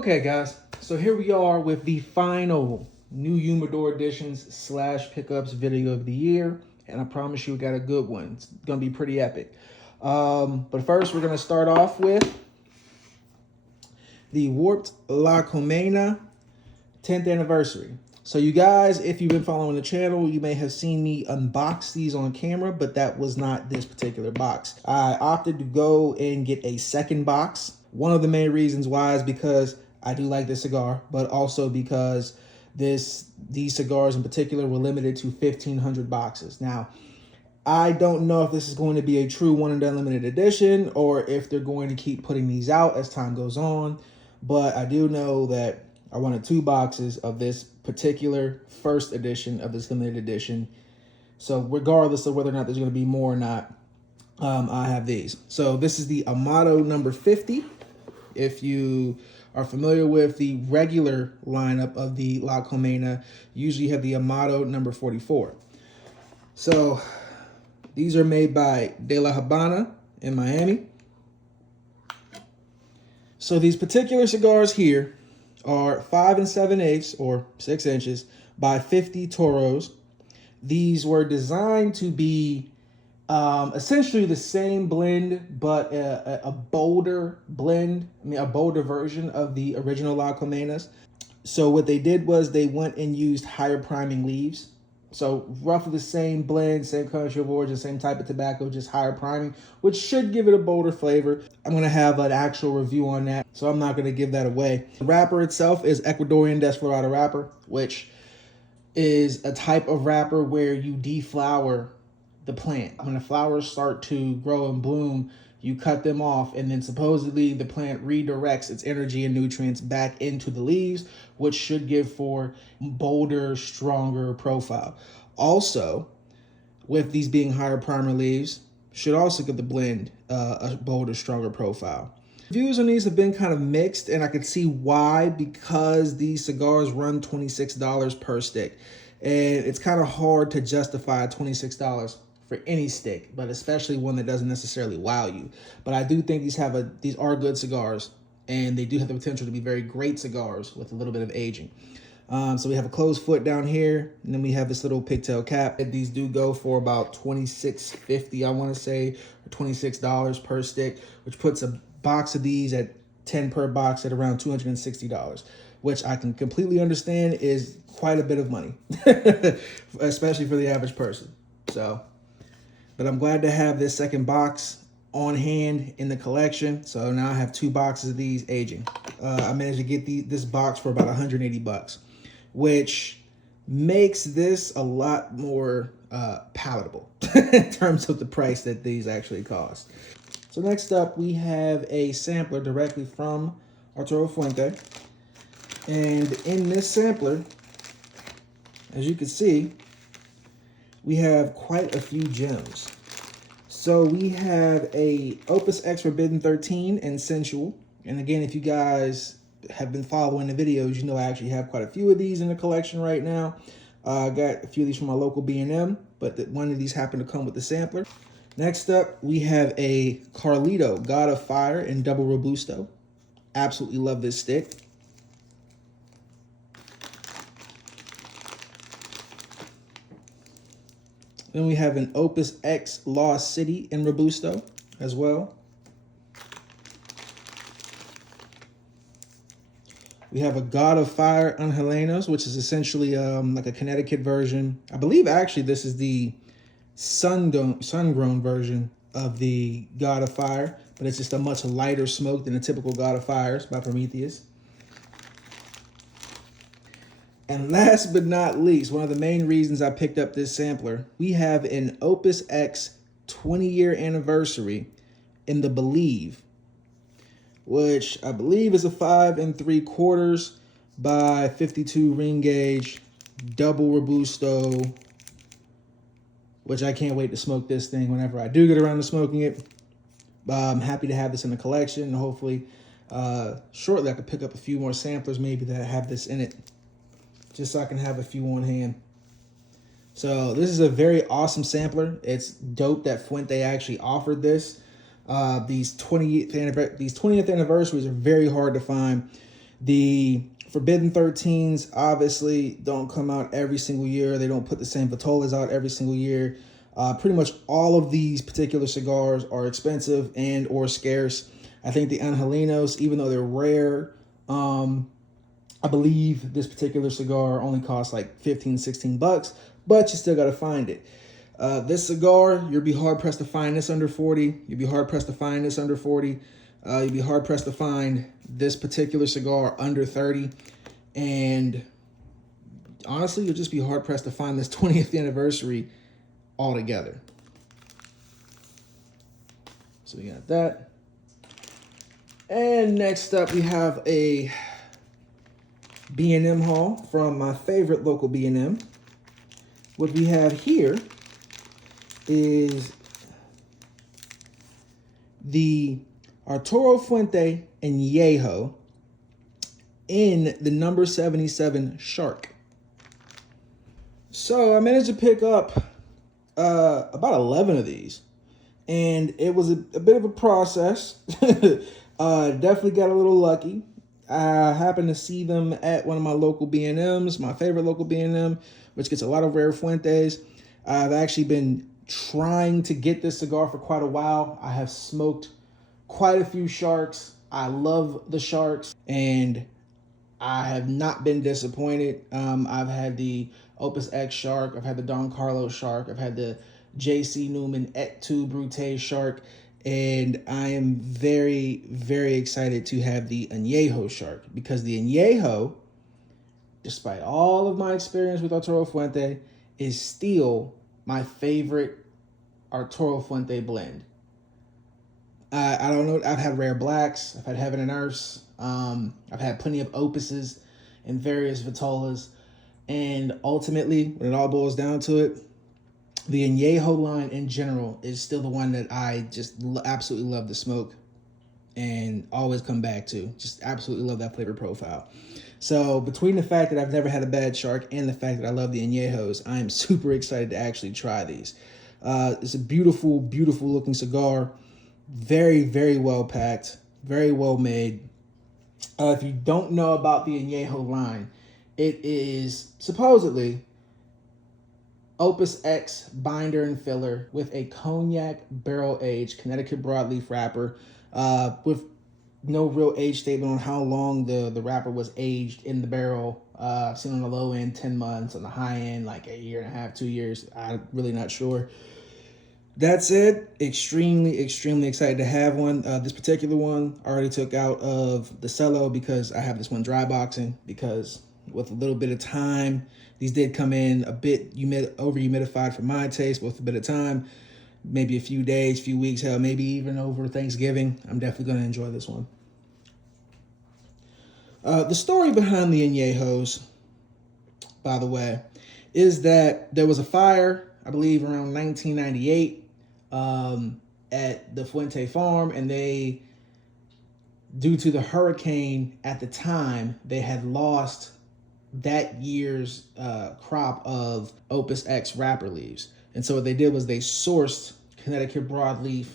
Okay, guys, so here we are with the final new Humidor editions slash pickups video of the year, and I promise you we got a good one. It's gonna be pretty epic. But first, we're gonna start off with the Warped La Colmena 10th anniversary. So you guys, if you've been following the channel, you may have seen me unbox these on camera, but that was not this particular box. I opted to go and get a second box. One of the main reasons why is because I do like this cigar, but also because these cigars in particular were limited to 1,500 boxes. Now, I don't know if this is going to be a true one and done limited edition or if they're going to keep putting these out as time goes on, but I do know that I wanted 2 boxes of this particular first edition of this limited edition. So regardless of whether or not there's going to be more or not, I have these. So this is the Amado number 50. If you are familiar with the regular lineup of the La Colmena, you usually have the Amado number 44. So these are made by De La Habana in Miami. So these particular cigars here are 5 7/8 or 6 inches by 50 Toros. These were designed to be essentially the same blend, but a bolder blend. A bolder version of the original La Colmenas. So what they did was they went and used higher priming leaves. So roughly the same blend, same country of origin, same type of tobacco, just higher priming, which should give it a bolder flavor. I'm going to have an actual review on that, so I'm not going to give that away. The wrapper itself is Ecuadorian Desflorado wrapper, which is a type of wrapper where you deflower the plant. When the flowers start to grow and bloom, you cut them off, and then supposedly the plant redirects its energy and nutrients back into the leaves, which should give for bolder, stronger profile. Also, with these being higher primer leaves, should also give the blend a bolder, stronger profile. Reviews on these have been kind of mixed, and I could see why, because these cigars run $26 per stick, and it's kind of hard to justify $26 for any stick, but especially one that doesn't necessarily wow you. But I do think these are good cigars, and they do have the potential to be very great cigars with a little bit of aging. So we have a closed foot down here, and then we have this little pigtail cap. These do go for about $26.50, I want to say, or $26 per stick, which puts a box of these at 10 per box at around $260, which I can completely understand is quite a bit of money, especially for the average person. So, but I'm glad to have this second box on hand in the collection. So now I have 2 boxes of these aging. I managed to get this box for about 180 bucks, which makes this a lot more palatable in terms of the price that these actually cost. So next up, we have a sampler directly from Arturo Fuente. And in this sampler, as you can see, we have quite a few gems. So we have a Opus X Forbidden 13 and Sensual. And again, if you guys have been following the videos, you know I actually have quite a few of these in the collection right now. I got a few of these from my local B&M, but one of these happened to come with the sampler. Next up, we have a Carlito God of Fire and Double Robusto. Absolutely love this stick. Then we have an Opus X Lost City in Robusto as well. We have a God of Fire Angelenos, which is essentially like a Connecticut version. I believe actually this is the sun-grown version of the God of Fire, but it's just a much lighter smoke than a typical God of Fires by Prometheus. And last but not least, one of the main reasons I picked up this sampler, we have an Opus X 20-year anniversary in the Believe, which I believe is a 5 3/4 by 52 ring gauge double Robusto, which I can't wait to smoke this thing whenever I do get around to smoking it. I'm happy to have this in the collection, and hopefully shortly I could pick up a few more samplers maybe that have this in it, just so I can have a few on hand. So this is a very awesome sampler. It's dope that Fuente actually offered this. These 20th anniversaries are very hard to find. The Forbidden 13s obviously don't come out every single year. They don't put the same Vitolas out every single year. Pretty much all of these particular cigars are expensive and or scarce. I think the Angelinos, even though they're rare, I believe this particular cigar only costs like 15, 16 bucks, but you still got to find it. This cigar, you'll be hard pressed to find this under 40. You'll be hard pressed to find this under 40. You'll be hard pressed to find this particular cigar under 30. And honestly, you'll just be hard pressed to find this 20th anniversary altogether. So we got that. And next up, we have a B&M haul from my favorite local B&M. What we have here is the Arturo Fuente Añejo in the number 77 Shark. So I managed to pick up about 11 of these, and it was a bit of a process. Definitely got a little lucky. I happened to see them at one of my local B&Ms, my favorite local B&M, which gets a lot of rare Fuentes. I've actually been trying to get this cigar for quite a while. I have smoked quite a few Sharks. I love the Sharks, and I have not been disappointed. I've had the Opus X Shark. I've had the Don Carlos Shark. I've had the J.C. Newman Et Tu Brute Shark. And I am very, very excited to have the Añejo Shark, because the Añejo, despite all of my experience with Arturo Fuente, is still my favorite Arturo Fuente blend. I don't know. I've had rare blacks. I've had Heaven and Earths. I've had plenty of Opuses and various Vitolas. And ultimately, when it all boils down to it, the Añejo line in general is still the one that I just absolutely love to smoke and always come back to. Just absolutely love that flavor profile. So between the fact that I've never had a bad Shark and the fact that I love the Añejos, I am super excited to actually try these. It's a beautiful, beautiful looking cigar. Very, very well packed. Very well made. If you don't know about the Añejo line, it is supposedly Opus X binder and filler with a cognac barrel-aged Connecticut broadleaf wrapper with no real age statement on how long the wrapper was aged in the barrel. Seen on the low end 10 months, on the high end like a year and a half, 2 years. I'm really not sure. That said, extremely, extremely excited to have one. This particular one I already took out of the cello because I have this one dry boxing, because with a little bit of time, these did come in a bit over humidified for my taste. With a bit of time, maybe a few days, few weeks, hell, maybe even over Thanksgiving, I'm definitely going to enjoy this one. The story behind the Añejos, by the way, is that there was a fire, I believe around 1998, at the Fuente farm, and they, due to the hurricane at the time, they had lost that year's crop of Opus X wrapper leaves. And so what they did was they sourced Connecticut broadleaf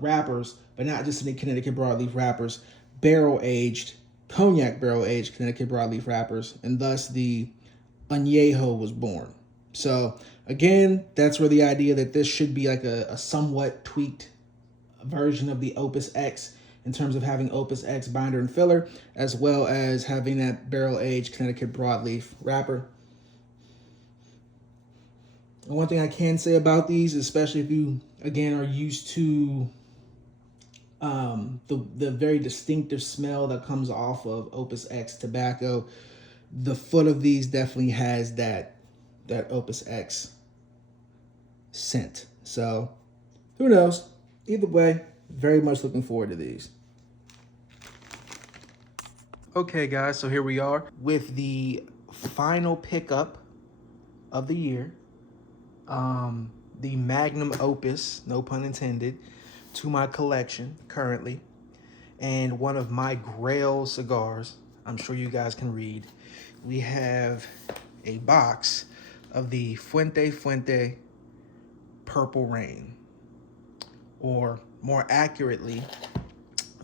wrappers, but not just any Connecticut broadleaf wrappers, barrel-aged, cognac barrel-aged Connecticut broadleaf wrappers, and thus the Añejo was born. So again, that's where the idea that this should be like a somewhat tweaked version of the Opus X, in terms of having Opus X binder and filler, as well as having that barrel-aged Connecticut broadleaf wrapper. And one thing I can say about these, especially if you, again, are used to the very distinctive smell that comes off of Opus X tobacco, the foot of these definitely has that Opus X scent. So who knows? Either way, very much looking forward to these. Okay, guys, so here we are with the final pickup of the year. The magnum opus, no pun intended, to my collection currently. And one of my grail cigars, I'm sure you guys can read. We have a box of the Fuente Purple Rain, or more accurately,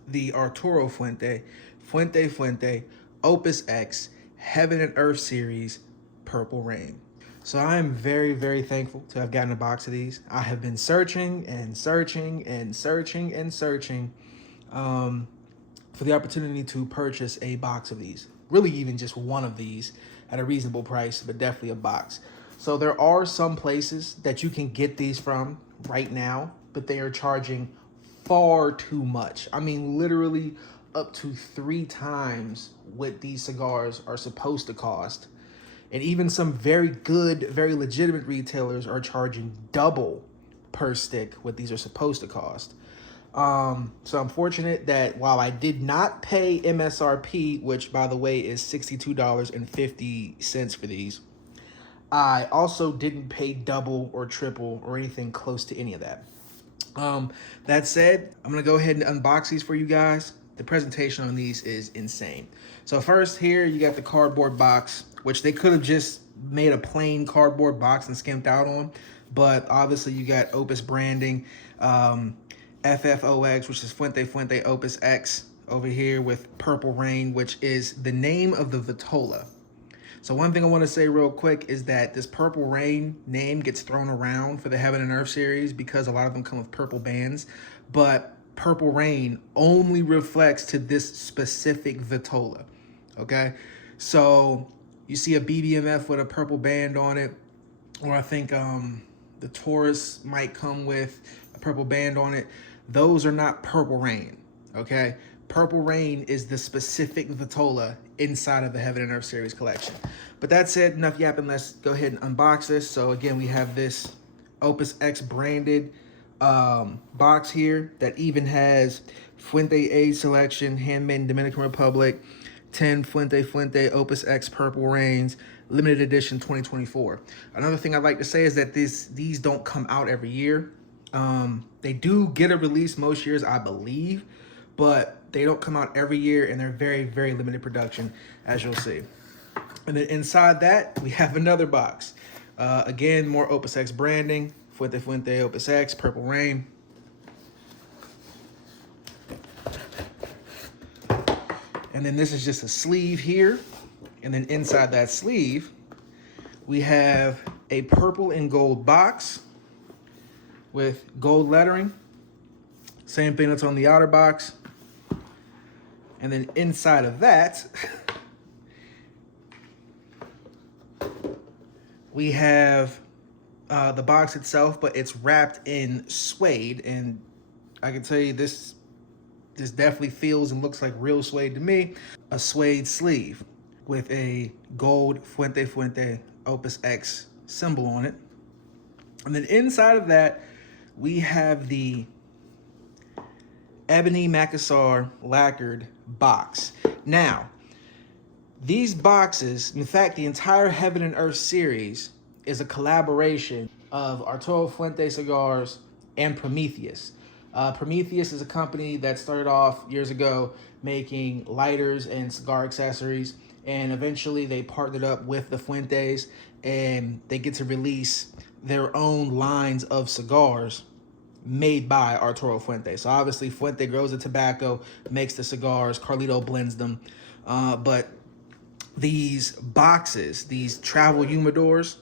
the Arturo Fuente Fuente, Opus X, Heaven and Earth Series, Purple Rain. So I am very, very thankful to have gotten a box of these. I have been searching and searching and searching and searching for the opportunity to purchase a box of these. Really even just one of these at a reasonable price, but definitely a box. So there are some places that you can get these from right now, but they are charging far too much. I mean, literally up to 3 times what these cigars are supposed to cost. And even some very good, very legitimate retailers are charging double per stick what these are supposed to cost. So I'm fortunate that while I did not pay MSRP, which by the way is $62.50 for these, I also didn't pay double or triple or anything close to any of that. That said, I'm gonna go ahead and unbox these for you guys. The presentation on these is insane. So first here, you got the cardboard box, which they could have just made a plain cardboard box and skimped out on, but obviously you got Opus branding, FFOX, which is Fuente Opus X over here with Purple Rain, which is the name of the Vitola. So one thing I want to say real quick is that this Purple Rain name gets thrown around for the Heaven and Earth series because a lot of them come with purple bands, but Purple Rain only reflects to this specific Vitola, okay? So you see a BBMF with a purple band on it, or I think the Taurus might come with a purple band on it. Those are not Purple Rain, okay? Purple Rain is the specific Vitola inside of the Heaven and Earth series collection. But that said, enough yapping, let's go ahead and unbox this. So again, we have this Opus X branded box here that even has Fuente A selection, handmade in Dominican Republic, 10 Fuente Opus X Purple Rains, limited edition 2024. Another thing I'd like to say is that these don't come out every year. They do get a release most years, I believe, but they don't come out every year, and they're very, very limited production, as you'll see. And then inside that, we have another box. Again, more Opus X branding, Fuente Opus X, Purple Rain. And then this is just a sleeve here. And then inside that sleeve, we have a purple and gold box with gold lettering. Same thing that's on the outer box. And then inside of that, we have the box itself, but it's wrapped in suede. And I can tell you this definitely feels and looks like real suede to me. A suede sleeve with a gold Fuente Opus X symbol on it. And then inside of that, we have the ebony Macassar lacquered box. Now, these boxes, in fact, the entire Heaven and Earth series is a collaboration of Arturo Fuente Cigars and Prometheus. Prometheus is a company that started off years ago making lighters and cigar accessories, and eventually they partnered up with the Fuentes, and they get to release their own lines of cigars made by Arturo Fuente. So obviously Fuente grows the tobacco, makes the cigars, Carlito blends them, but these boxes, these travel humidors,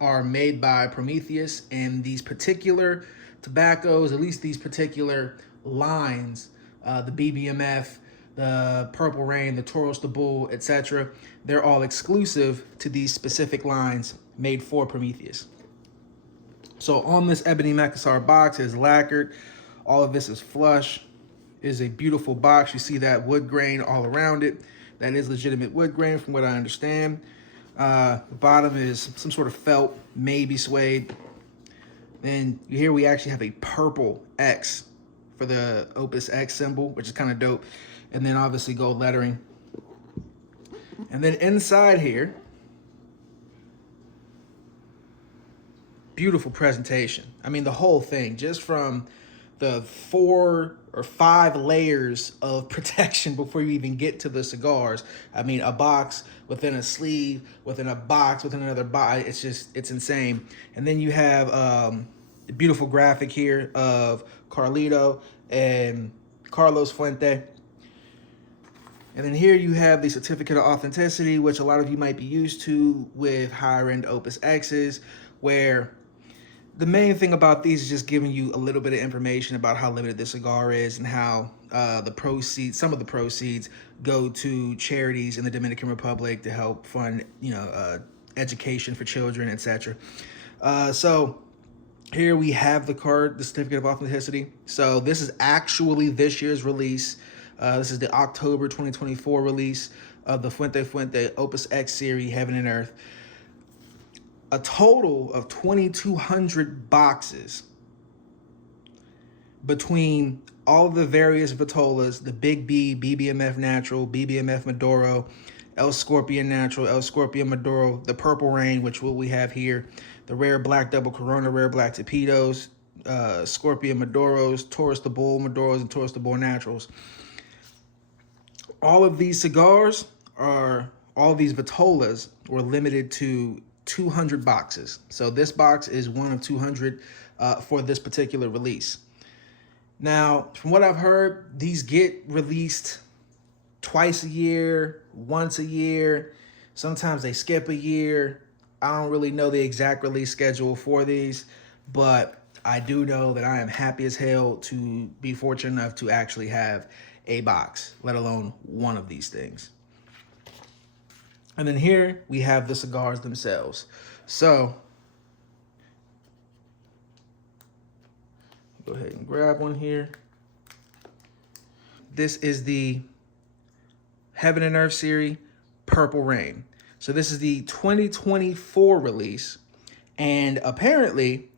are made by Prometheus, and these particular tobaccos, at least these particular lines, the BBMF, the Purple Rain, the Toros the Bull, etc., they're all exclusive to these specific lines made for Prometheus. So on this ebony Macassar box is lacquered. All of this is flush. It is a beautiful box. You see that wood grain all around it. That is legitimate wood grain from what I understand. The bottom is some sort of felt, maybe suede. Then here we actually have a purple X for the Opus X symbol, which is kind of dope. And then obviously gold lettering. And then inside here, beautiful presentation. I mean, the whole thing, just from the 4 or 5 layers of protection before you even get to the cigars. I mean, a box within a sleeve, within a box, within another box. It's insane. And then you have the beautiful graphic here of Carlito and Carlos Fuente. And then here you have the certificate of authenticity, which a lot of you might be used to with higher end Opus X's, where the main thing about these is just giving you a little bit of information about how limited this cigar is and how some of the proceeds go to charities in the Dominican Republic to help fund, education for children, etc. So here we have the card, the certificate of authenticity. So this is actually this year's release. This is the October 2024 release of the Fuente Opus X series, Heaven and Earth. A total of 2,200 boxes between all of the various Vitolas, the Big B, BBMF Natural, BBMF Maduro, El Scorpion Natural, El Scorpion Maduro, the Purple Rain, which what we have here, the Rare Black Double Corona, Rare Black Torpedoes, Scorpion Maduros, Taurus the Bull Maduros, and Taurus the Bull Naturals. All of these cigars all these Vitolas were limited to 200 boxes. So this box is one of 200 for this particular release. Now, from what I've heard, these get released twice a year, once a year. Sometimes they skip a year. I don't really know the exact release schedule for these, but I do know that I am happy as hell to be fortunate enough to actually have a box, let alone one of these things. And then here we have the cigars themselves. So go ahead and grab one here. This is the Heaven and Earth series, Purple Rain. So this is the 2024 release, and apparently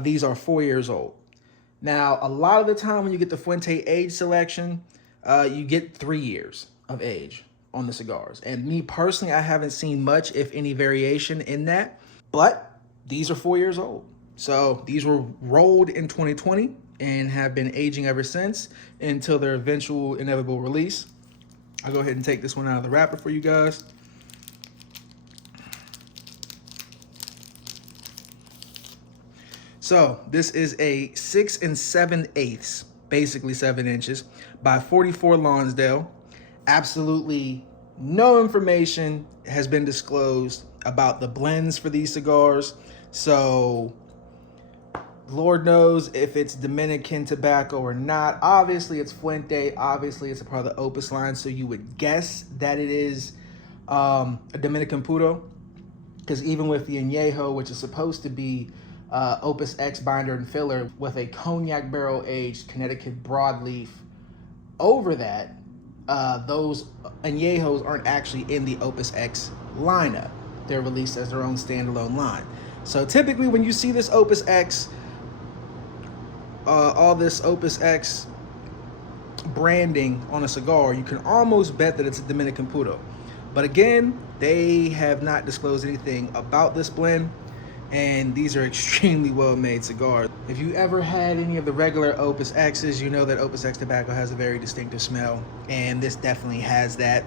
these are 4 years old. Now, a lot of the time when you get the Fuente age selection, you get 3 years of age on the cigars. And me personally, I haven't seen much, if any, variation in that, but these are 4 years old. So these were rolled in 2020 and have been aging ever since until their eventual inevitable release. I'll go ahead and take this one out of the wrapper for you guys. So this is a 6 7/8, basically 7 inches, by 44 Lonsdale. Absolutely no information has been disclosed about the blends for these cigars. So Lord knows if it's Dominican tobacco or not. Obviously it's Fuente. Obviously it's a part of the Opus line. So you would guess that it is a Dominican Puro, because even with the Añejo, which is supposed to be Opus X binder and filler with a cognac barrel aged Connecticut broadleaf over that, those Añejos aren't actually in the Opus X lineup. They're released as their own standalone line. So typically when you see this Opus X, all this Opus X branding on a cigar, you can almost bet that it's a Dominican Puro. But again, they have not disclosed anything about this blend, and these are extremely well-made cigars. If you ever had any of the regular Opus X's, you know that Opus X tobacco has a very distinctive smell, and this definitely has that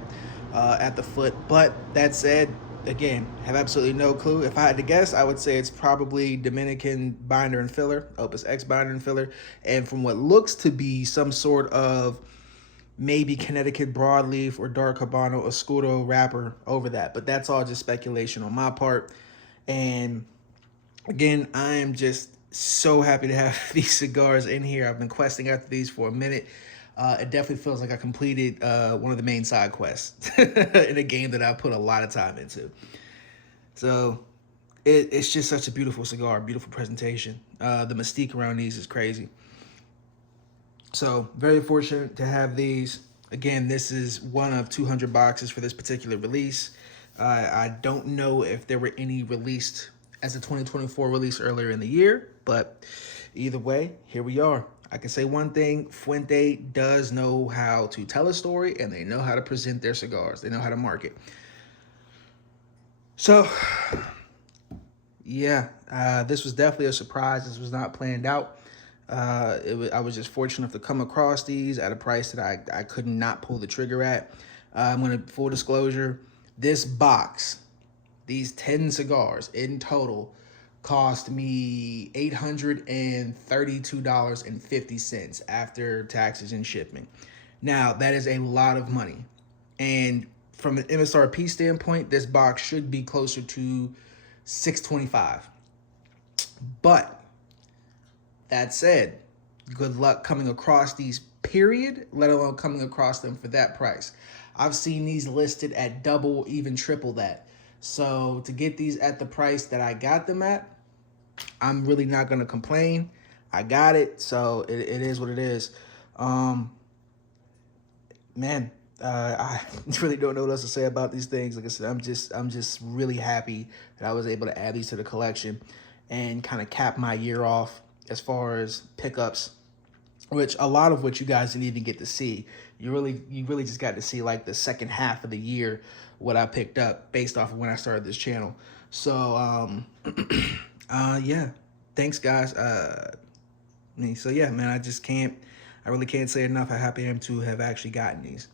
at the foot. But that said, again, have absolutely no clue. If I had to guess, I would say it's probably Dominican binder and filler, Opus X binder and filler, and from what looks to be some sort of maybe Connecticut broadleaf or dark Habano Oscuro wrapper over that. But that's all just speculation on my part. And again, I am just so happy to have these cigars in here. I've been questing after these for a minute. It definitely feels like I completed one of the main side quests in a game that I put a lot of time into. So it's just such a beautiful cigar, beautiful presentation. The mystique around these is crazy. So very fortunate to have these. Again, this is one of 200 boxes for this particular release. I don't know if there were any released as a 2024 release earlier in the year, but either way, here we are. I can say one thing: Fuente does know how to tell a story, and they know how to present their cigars. They know how to market. So yeah, this was definitely a surprise. This was not planned out. I was just fortunate enough to come across these at a price that I could not pull the trigger at. I'm going to, full disclosure, this box, these 10 cigars in total, cost me $832.50 after taxes and shipping. Now, that is a lot of money. And from an MSRP standpoint, this box should be closer to $625. But that said, good luck coming across these, period, let alone coming across them for that price. I've seen these listed at double, even triple that. So to get these at the price that I got them at, I'm really not going to complain. I got it, so it is what it is. Man, I really don't know what else to say about these things. Like I said, I'm just really happy that I was able to add these to the collection and kind of cap my year off as far as pickups, which a lot of which you guys didn't even get to see. You really just got to see like the second half of the year what I picked up based off of when I started this channel. So yeah, thanks guys. So yeah, man, I really can't say enough how happy I am to have actually gotten these.